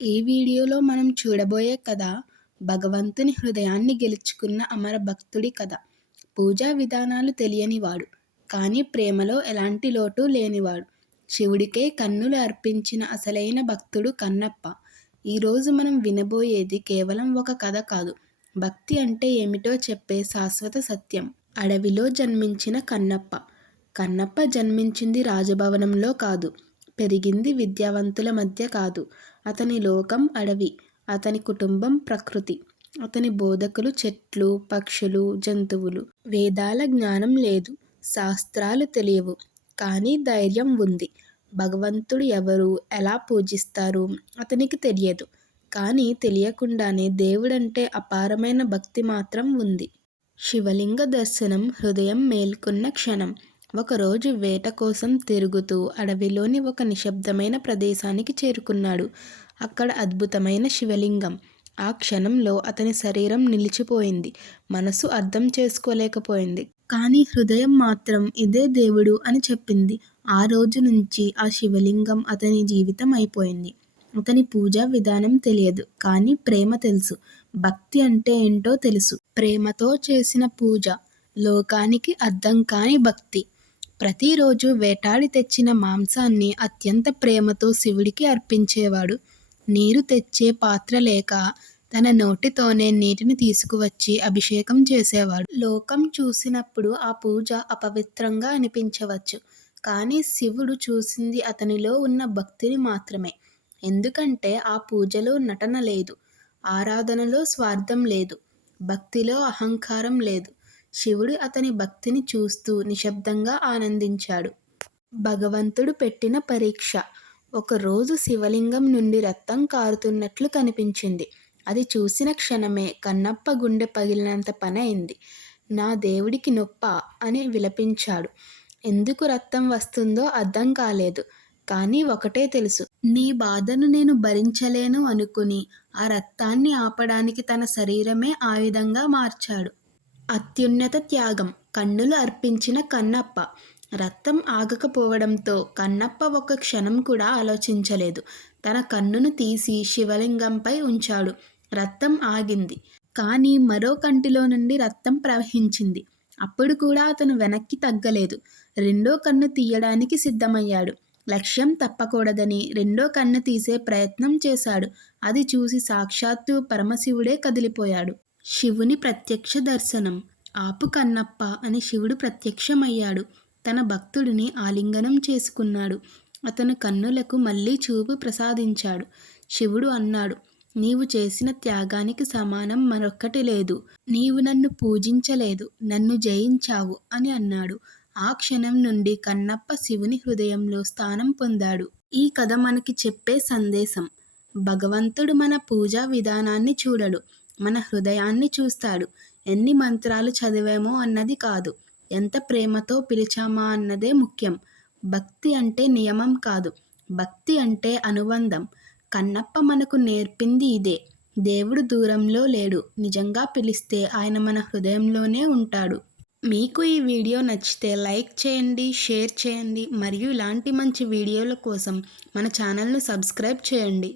ఈ వీడియోలో మనం చూడబోయే కథ భగవంతుని హృదయాన్ని గెలుచుకున్న అమర భక్తుడి కథ. పూజా విధానాలు తెలియనివాడు కానీ ప్రేమలో ఎలాంటి లోటు లేనివాడు. శివుడికే కన్నులు అర్పించిన అసలైన భక్తుడు కన్నప్ప. ఈరోజు మనం వినబోయేది కేవలం ఒక కథ కాదు. భక్తి అంటే ఏమిటో చెప్పే శాశ్వత సత్యం. అడవిలో జన్మించిన కన్నప్ప. కన్నప్ప జన్మించింది రాజభవనంలో కాదు. పెరిగింది విద్యావంతుల మధ్య కాదు. అతని లోకం అడవి అతని కుటుంబం ప్రకృతి అతని బోధకులు చెట్లు పక్షులు జంతువులు. వేదాల జ్ఞానం లేదు శాస్త్రాలు తెలియవు కానీ ధైర్యం ఉంది. భగవంతుడు ఎవరు ఎలా పూజిస్తారు అతనికి తెలియదు కానీ తెలియకుండానే దేవుడంటే అపారమైన భక్తి మాత్రం ఉంది. శివలింగ దర్శనం హృదయం మేల్కొన్న క్షణం. ఒకరోజు వేట కోసం తిరుగుతూ అడవిలోని ఒక నిశ్శబ్దమైన ప్రదేశానికి చేరుకున్నాడు. అక్కడ అద్భుతమైన శివలింగం. ఆ క్షణంలో అతని శరీరం నిలిచిపోయింది. మనసు అర్థం చేసుకోలేకపోయింది. కానీ హృదయం మాత్రం ఇదే దేవుడు అని చెప్పింది. ఆ రోజు నుంచి ఆ శివలింగం అతని జీవితం అయిపోయింది. అతని పూజా విధానం తెలియదు. కానీ ప్రేమ తెలుసు. భక్తి అంటే ఏంటో తెలుసు. ప్రేమతో చేసిన పూజ. లోకానికి అర్థం కాని భక్తి. ప్రతిరోజు వేటాడి తెచ్చిన మాంసాన్ని అత్యంత ప్రేమతో శివుడికి అర్పించేవాడు. నీరు తెచ్చే పాత్ర లేక తన నోటితోనే నీటిని తీసుకువచ్చి అభిషేకం చేసేవాడు. లోకం చూసినప్పుడు ఆ పూజ అపవిత్రంగా అనిపించవచ్చు. కానీ శివుడు చూసింది అతనిలో ఉన్న భక్తిని మాత్రమే. ఎందుకంటే ఆ పూజలో నటన లేదు. ఆరాధనలో స్వార్థం లేదు. భక్తిలో అహంకారం లేదు. శివుడు అతని భక్తిని చూస్తూ నిశ్శబ్దంగా ఆనందించాడు. భగవంతుడు పెట్టిన పరీక్ష. ఒకరోజు శివలింగం నుండి రక్తం కారుతున్నట్లు కనిపించింది. అది చూసిన క్షణమే కన్నప్ప గుండె పగిలినంత పని అయింది నా దేవుడికి నొప్ప అని విలపించాడు. ఎందుకు రక్తం వస్తుందో అర్థం కాలేదు. కానీ ఒకటే తెలుసు. నీ బాధను నేను భరించలేను అనుకుని ఆ రక్తాన్ని ఆపడానికి తన శరీరమే ఆయుధంగా మార్చాడు. అత్యున్నత త్యాగం. కన్నులు అర్పించిన కన్నప్ప. రక్తం ఆగకపోవడంతో కన్నప్ప ఒక క్షణం కూడా ఆలోచించలేదు. తన కన్నును తీసి శివలింగంపై ఉంచాడు. రక్తం ఆగింది. కానీ మరో కంటిలో నుండి రక్తం ప్రవహించింది. అప్పుడు కూడా అతను వెనక్కి తగ్గలేదు. రెండో కన్ను తీయడానికి సిద్ధమయ్యాడు. లక్ష్యం తప్పకూడదని రెండో కన్ను తీసే ప్రయత్నం చేశాడు. అది చూసి సాక్షాత్తు పరమశివుడే కదిలిపోయాడు. శివుని ప్రత్యక్ష దర్శనం. ఆపు కన్నప్ప అని శివుడు ప్రత్యక్షమయ్యాడు. తన భక్తుడిని ఆలింగనం చేసుకున్నాడు. అతను కన్నులకు మళ్ళీ చూపు ప్రసాదించాడు. శివుడు అన్నాడు నీవు చేసిన త్యాగానికి సమానం మరొక్కటి లేదు. నీవు నన్ను పూజించలేదు. నన్ను జయించావు అని అన్నాడు. ఆ క్షణం నుండి కన్నప్ప శివుని హృదయంలో స్థానం పొందాడు. ఈ కథ మనకి చెప్పే సందేశం భగవంతుడు మన పూజా విధానాన్ని చూడడు. మన హృదయాన్ని చూస్తాడు. ఎన్ని మంత్రాలు చదివామో అన్నది కాదు. ఎంత ప్రేమతో పిలిచామా అన్నదే ముఖ్యం. భక్తి అంటే నియమం కాదు. భక్తి అంటే అనుబంధం. కన్నప్ప మనకు నేర్పింది ఇదే. దేవుడు దూరంలో లేడు. నిజంగా పిలిస్తే ఆయన మన హృదయంలోనే ఉంటాడు. మీకు ఈ వీడియో నచ్చితే లైక్ చేయండి షేర్ చేయండి మరియు ఇలాంటి మంచి వీడియోల కోసం మన ఛానల్ను సబ్స్క్రైబ్ చేయండి.